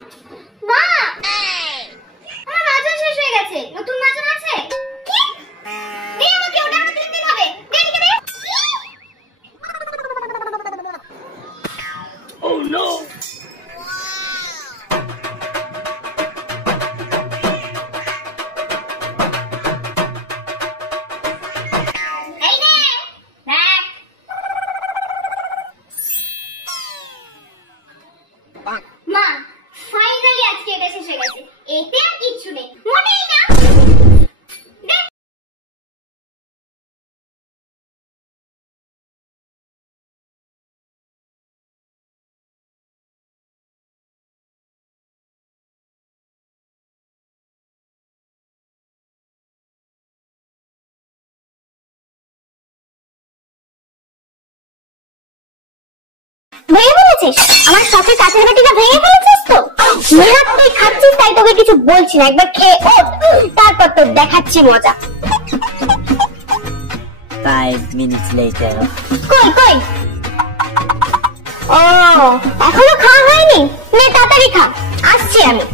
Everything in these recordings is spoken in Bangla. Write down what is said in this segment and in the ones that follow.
মা, আমার মাজন শেষ হয়ে গেছে। নতুন মাজন আছে? কি? দে আমাকে, ওটা আমাকে দিতে হবে। দে এদিকে দে। Oh no! মা, ফাইনালি আজকে এটা শেষ হয়ে গেছে। এতে আর কিচ্ছু নেই, মোটেই না। ভেঙে ফেলেছিস? আমার শখের কাঁচের বাটিটা ভেঙে ফেলেছিস তো? মেহাত তুই খাচ্ছিস তাই তোকে কিছু বলছি না, একবার খেয়ে ওঠ, তারপর তোর দেখাচ্ছি মজা। 5 minutes later. কই কই? ও, এখনো খাওয়া হয়নি? নে তাড়াতাড়ি খা, আসছি আমি।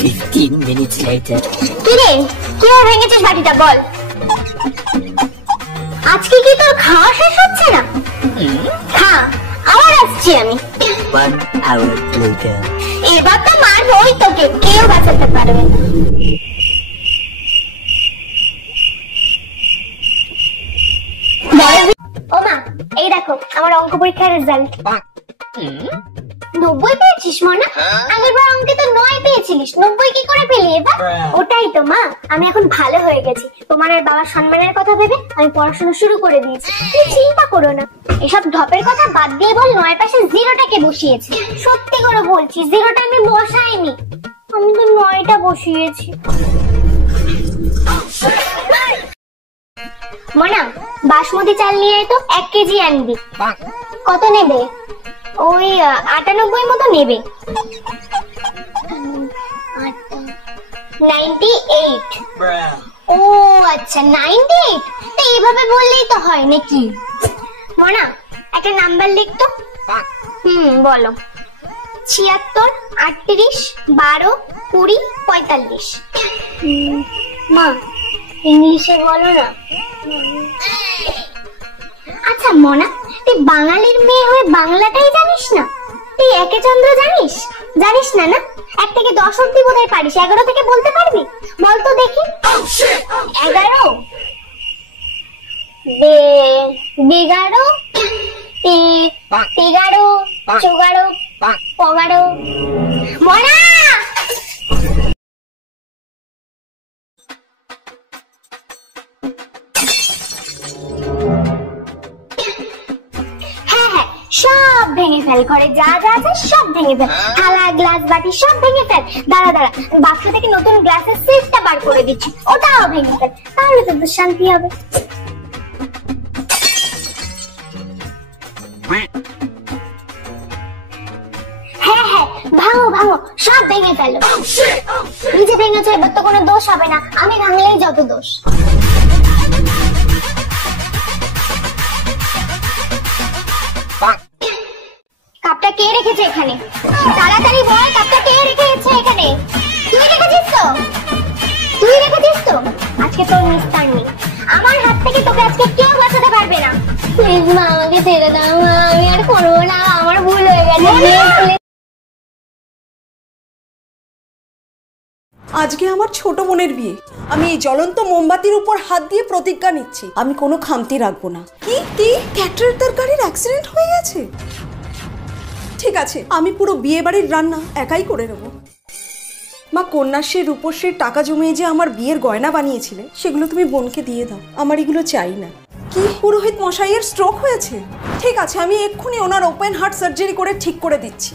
15 minutes later. কি রে, কিভাবে ভেঙেছিস বাটিটা বল? আজকে কি তোর খাওয়া শেষ হচ্ছে না? খা, আবার আসছি আমি। 1 hour later. এবার তো মারবই তোকে, কেউ বাঁচাতে পারবে না। ও মা, এই দেখো আমার অঙ্ক পরীক্ষার রেজাল্ট। 90 পেয়েছিস মনা? আগেরবার অঙ্কে তো 9 পেয়েছিলিস, 90 কি করে পেলি এবার? ওটাই তো মা, আমি এখন ভালো হয়ে গেছি। তোমার আর বাবার সম্মানের কথা ভেবে আমি পড়াশোনা শুরু করে দিয়েছি। তুমি চিন্তা করো না, এসব ঢপের কথা বাদ দিয়ে বল, 9 পাশে জিরোটাকে বসিয়েছি। সত্যি করে বলছি, জিরোটা আমি বসাইনি, আমি তো 9টা বসিয়েছি। মনা, বাসমতি চাল নিয়ে আয় তো, 1 কেজি আনবি। কত নেবে? ওই 98 মতো নেবে। 98। ও আচ্ছা, 98। তো এইভাবে বললেই তো হয় নাকি? মনা, একটা নাম্বার লিখ তো। বলো। 76, 38, 12, 20, 45। মা, ইংলিশে বলো না। আচ্ছা মনা, তুই বাঙালির মেয়ে হয়ে বাংলাটাই জানিস না? তুই একে চন্দ্র জানিস? জানিস না না? 1 থেকে 10 অব্দি বোধহয় পারিস, 11 থেকে বলতে পারবি? বল তো দেখি। 11, 12, 13, 14, 15। মনা, সব ভেঙে ফেল, ঘরে যা যা আছে সব ভেঙে ফেল, থালা গ্লাস বাটি সব ভেঙে ফেল। দাঁড়া দাঁড়া, বাক্স থেকে নতুন গ্লাসের সেটটা বার করে দিচ্ছি, ওটাও ভেঙে ফেল, তাহলে তো শান্তি হবে। হ্যাঁ হ্যাঁ, ভাঙো ভাঙো, সব ভেঙে ফেলো। নিজে ভেঙেছো, এবার তো কোনো দোষ হবে না, আমি ভাঙলেই যত দোষ। কাপটা কে রেখেছে এখানে? তাড়াতাড়ি বল, কাপটা কে রেখেছে এখানে? তুই রেখেছিস তো? তুই রেখেছিস তো? আজকে তোর নিস্তার নেই, আমার হাত থেকে তোকে আজকে কেউ বাঁচাতে পারবে না। প্লিজ মা, আমাকে ছেড়ে দাও মা, আমি আর করবো না, আমার ভুল হয়ে গেছে। আজকে আমার ছোট বোনের বিয়ে, আমি এই জ্বলন্ত মোমবাতির উপর হাত দিয়ে প্রতিজ্ঞা নিচ্ছি, আমি কোনো খামতি রাখবো না। কি ক্যাটারার তার গাড়ির অ্যাক্সিডেন্ট হয়ে গেছে? ঠিক আছে, আমি পুরো বিয়ে বাড়ির রান্না একাই করে নেবো। মা, কন্যাশ্রী রূপশ্রীর টাকা জমিয়ে যে আমার বিয়ের গয়না বানিয়েছিলে, সেগুলো তুমি বোনকে দিয়ে দাও, আমার এগুলো চাই না। কি, পুরোহিত মশাইয়ের স্ট্রোক হয়েছে? ঠিক আছে, আমি এক্ষুনি ওনার ওপেন হার্ট সার্জারি করে ঠিক করে দিচ্ছি।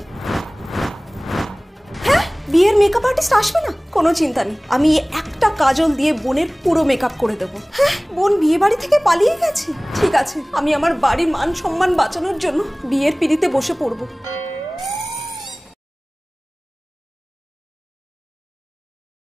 হ্যাঁ, বিয়ের মেকআপ আর্টিস্ট আসবে না? কোনো চিন্তা নেই, আমি একটা কাজল দিয়ে বোনের পুরো মেকআপ করে দেবো। হ্যাঁ, বোন বিয়ে বাড়ি থেকে পালিয়ে গেছে? ঠিক আছে, আমি আমার বাড়ির মান সম্মান বাঁচানোর জন্য বিয়ের পিড়িতে বসে পড়বো।